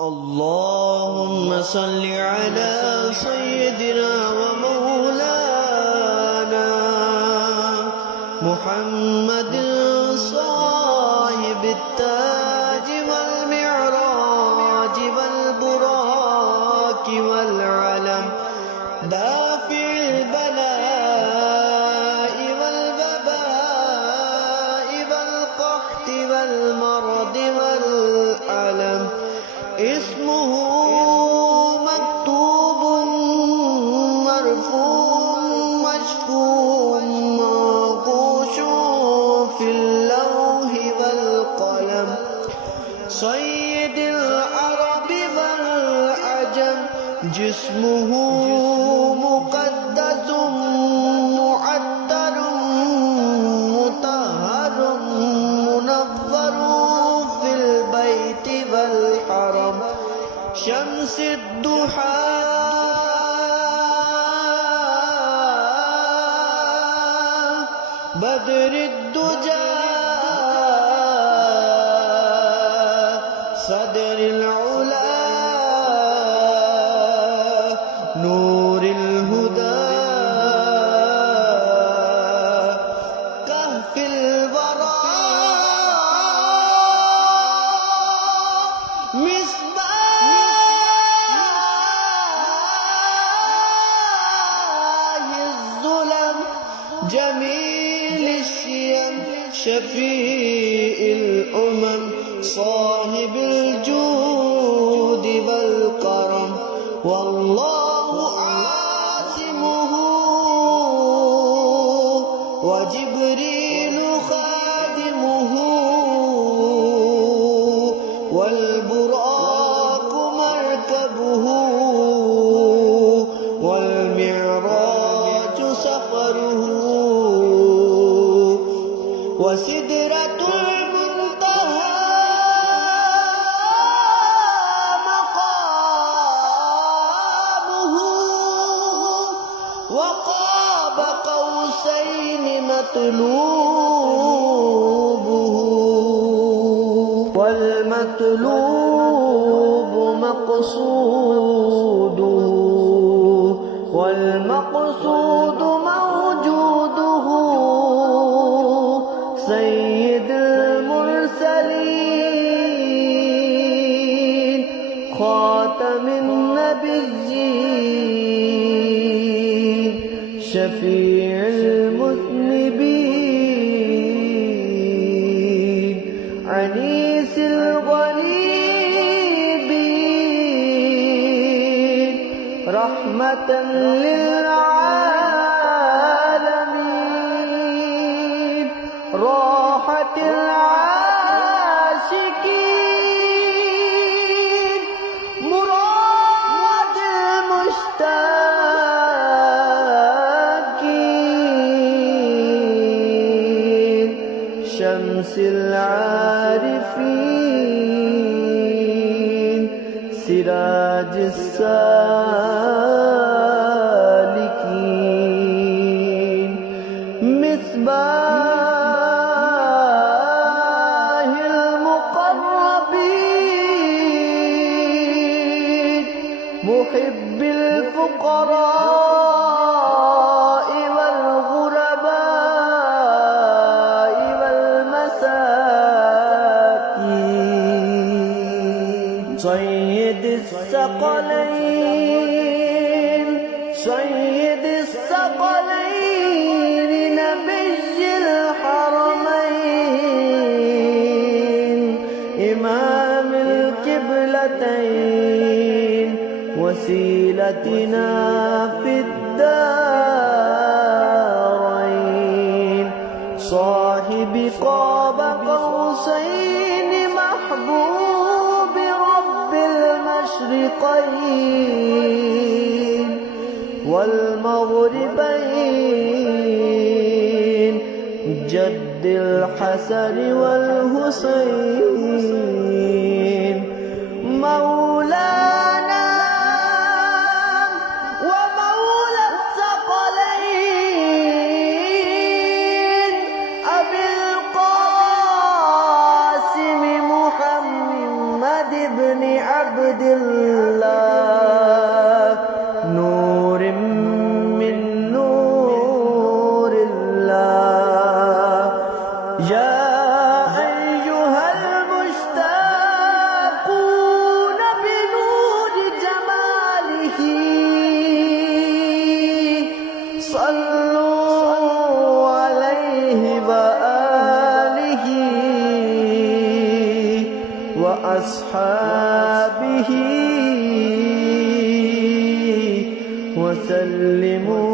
اللهم صل على سيدنا ومولانا محمد صاحب التاج والمعراج والبراق والعلم دافع البلاء والوباء والقحط والمرض والألم اسمه مكتوب مرفوع مشفوع منقوش في اللوح والقلم سيد العرب والعجم جسمه مقدس معطر مطهر منور في البيت والحرم شمس الضحى بدر الدجى صدر العلا نور الهدى كهف الورى جميل الشيم شفيع الأمم صاحب الجود والكرم والله عاصمه وجبريل خادمه والبراق مركبه والمعراج سفره وسدرة المنتهى مقامه وقاب قوسين مطلوبه والمطلوب مقصوده والمقصود موجوده سيد المرسلين خاتم النبيين شفيع المذنبين عنيس الغريبين رحمة للعالمين راحة العاشقين مراد المشتاقين شمس العارفين سراج السالكين مصباح المقربين محب الفقراء والغرباء والمساكين سيد الثقلين سيد الثقلين نبي الحرمين إمام القبلتين وسيلتنا في الدارين صاحب قاب قوسين محبوب رب المشرقين والمغربين جد الحسن والحسين مولانا ومولى الثقلين أبي القاسم محمد بن عبد الله نور من نور الله يا أيها المشتاقون بنور جماله صلوا عليه وآله وأصحابه وسلموا